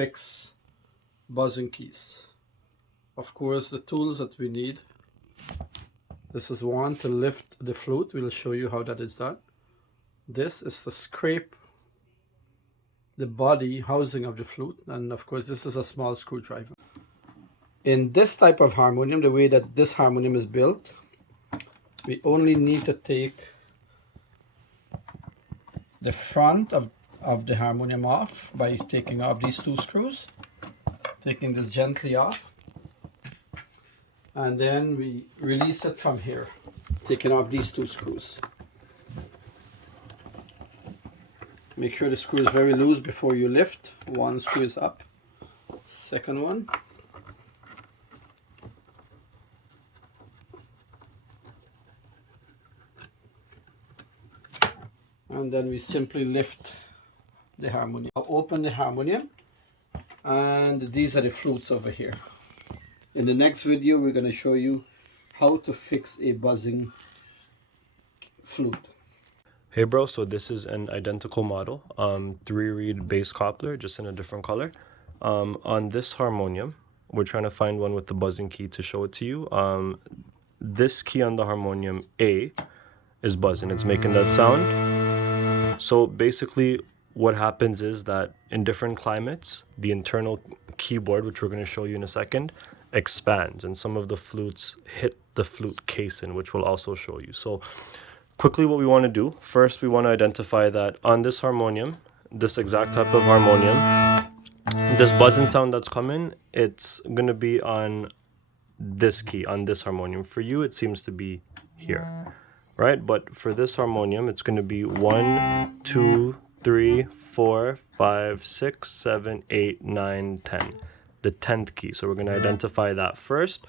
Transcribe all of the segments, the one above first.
fix buzzing keys. Of course, the tools that we need. This is one to lift the flute. We'll show you how that is done. This is to scrape the body housing of the flute, and of course this is a small screwdriver. In this type of harmonium, the way that this harmonium is built, we only need to take the front of the harmonium off by taking off these two screws, taking this gently off, and then we release it from here, taking off these two screws. Make sure the screw is very loose before you lift. One screw is up, second one. And then we simply lift the harmonium. I'll open the harmonium, and these are the flutes over here. In the next video, we're going to show you how to fix a buzzing flute. Hey bro, so this is an identical model, 3-reed bass coupler, just in a different color. On this harmonium, we're trying to find one with the buzzing key to show it to you. This key on the harmonium, A, is buzzing. It's making that sound. So basically what happens is that in different climates, the internal keyboard, which we're going to show you in a second, expands, and some of the flutes hit the flute casing, which we'll also show you. So quickly, what we want to do, first we want to identify that on this harmonium, this exact type of harmonium, this buzzing sound that's coming, it's going to be on this key, on this harmonium. For you, it seems to be here, right? But for this harmonium, it's going to be 1, 2, 3, 4, 5, 6, 7, 8, 9, 10. The 10th key. So we're going to identify that first.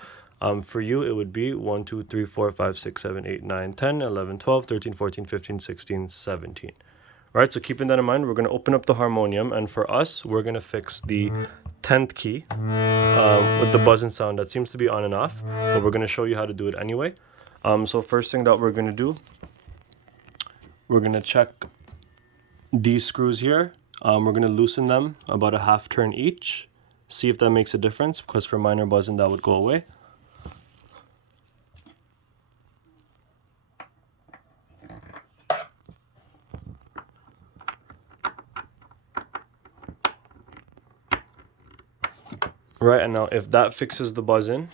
For you, it would be 1, 2, 3, 4, 5, 6, 7, 8, 9, 10, 11, 12, 13, 14, 15, 16, 17. Right, so keeping that in mind, we're going to open up the harmonium, and for us, we're going to fix the 10th key with the buzzing sound that seems to be on and off, but we're going to show you how to do it anyway. So first thing that we're going to do, we're going to check these screws here. We're going to loosen them about a half turn each, see if that makes a difference, because for minor buzzing, that would go away. Right, and now if that fixes the buzzing,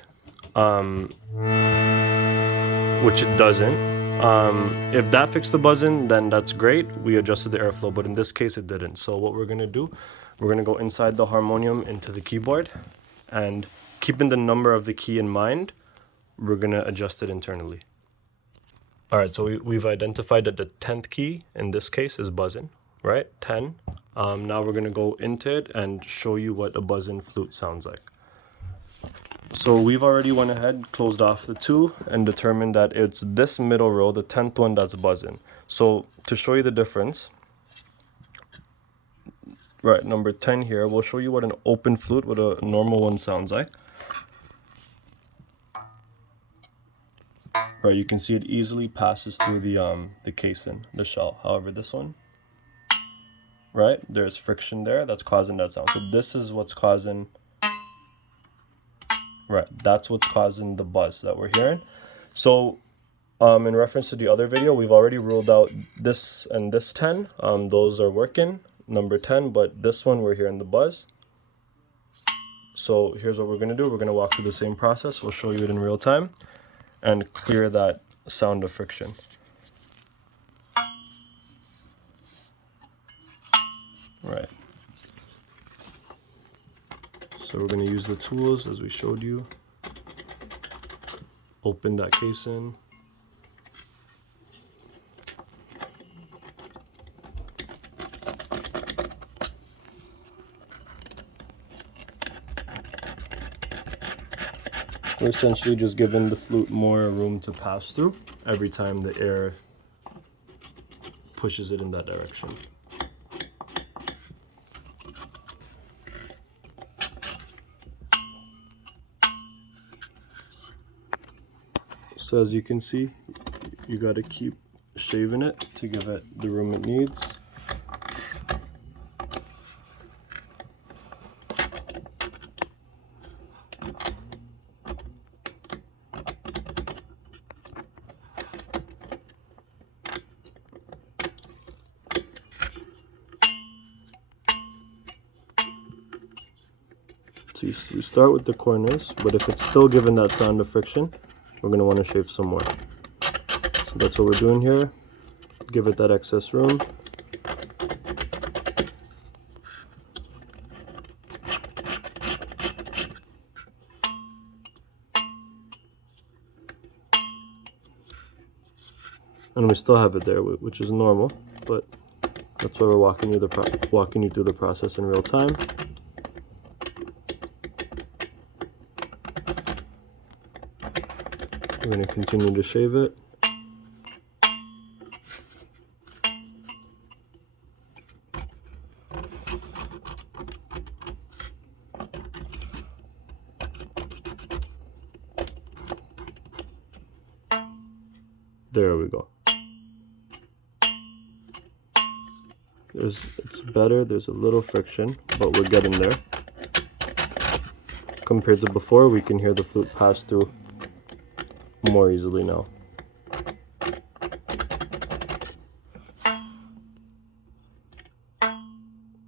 which it doesn't, if that fixed the buzzing, then that's great. We adjusted the airflow, but in this case, it didn't. So what we're going to do, we're going to go inside the harmonium into the keyboard, and keeping the number of the key in mind, we're going to adjust it internally. All right, so we've identified that the 10th key in this case is buzzing, right? 10. Now we're going to go into it and show you what a buzzing flute sounds like. So we've already went ahead, closed off the 2, and determined that it's this middle row, the 10th one, that's buzzing. So to show you the difference, right, number 10 here, we'll show you what an open flute, what a normal one sounds like. Right, you can see it easily passes through the casing, the shell. However, this one, right, there's friction there that's causing that sound. So this is what's causing, right, that's what's causing the buzz that we're hearing. So in reference to the other video, we've already ruled out this and this 10. Those are working, number 10, but this one we're hearing the buzz. So here's what we're going to do. We're going to walk through the same process. We'll show you it in real time and clear that sound of friction. Right. So we're going to use the tools as we showed you. Open that casing. We're essentially just giving the flute more room to pass through every time the air pushes it in that direction. So as you can see, you got to keep shaving it to give it the room it needs. So we start with the corners, but if it's still giving that sound of friction, we're going to want to shave some more. So that's what we're doing here. Give it that excess room. And we still have it there, which is normal, but that's why we're walking you through the process in real time. We're going to continue to shave it. There we go. It's better, there's a little friction, but we're getting there. Compared to before, we can hear the flute pass through more easily now.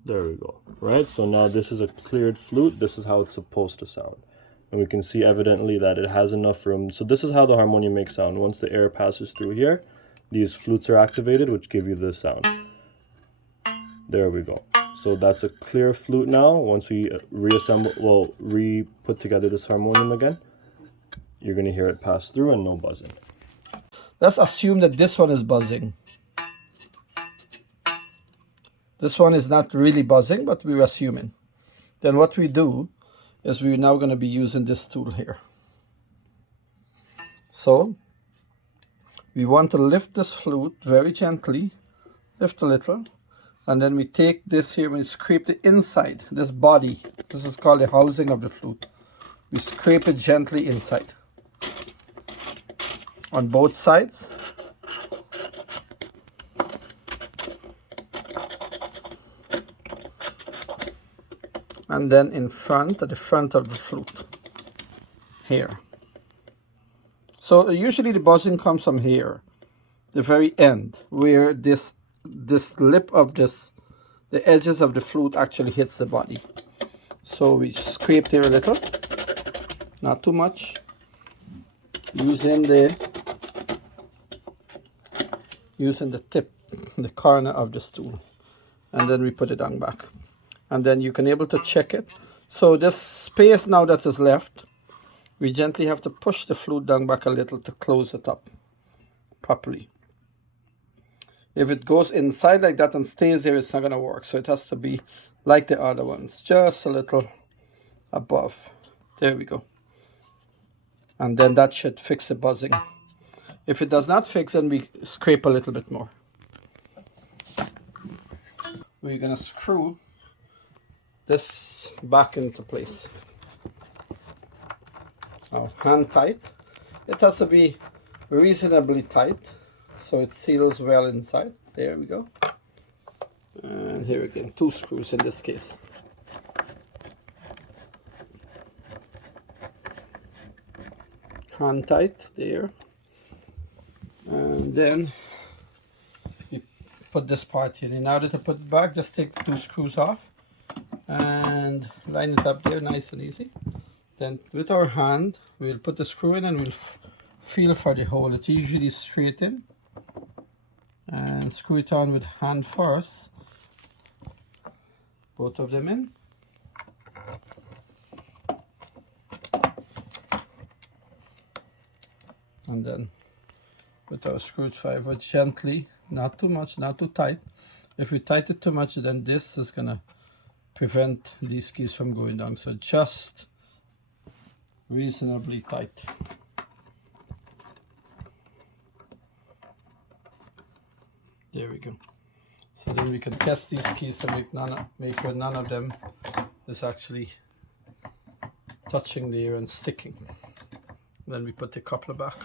There we go. Right, so now this is a cleared flute. This is how it's supposed to sound. And we can see evidently that it has enough room. So this is how the harmonium makes sound. Once the air passes through here, these flutes are activated, which give you this sound. There we go. So that's a clear flute now. Once we re-put together this harmonium again, you're going to hear it pass through and no buzzing. Let's assume that this one is buzzing. This one is not really buzzing, but we're assuming. Then what we do is we're now going to be using this tool here. So we want to lift this flute very gently, lift a little, and then we take this here and we scrape the inside, this body. This is called the housing of the flute. We scrape it gently inside on both sides. And then in front, at the front of the flute, here. So usually the buzzing comes from here, the very end, where this lip of the edges of the flute actually hits the body. So we scrape here a little, not too much, using the tip, the corner of the stool, and then we put it on back. And then you can able to check it. So this space now that is left, we gently have to push the flute down back a little to close it up properly. If it goes inside like that and stays there, it's not going to work. So it has to be like the other ones, just a little above. There we go. And then that should fix the buzzing. If it does not fix, then we scrape a little bit more. We're going to screw this back into place. Now, hand tight. It has to be reasonably tight so it seals well inside. There we go. And here again, 2 screws in this case. Hand tight there. And then you put this part here. In order to put it back, just take the 2 screws off and line it up there nice and easy. Then with our hand, we'll put the screw in and we'll feel for the hole. It's usually straight in. And screw it on with hand first. Both of them in. And then with our screwdriver gently, not too much, not too tight. If we tighten it too much, then this is gonna prevent these keys from going down. So just reasonably tight. There we go. So then we can test these keys to make sure none of them is actually touching the air and sticking. Then we put the coupler back.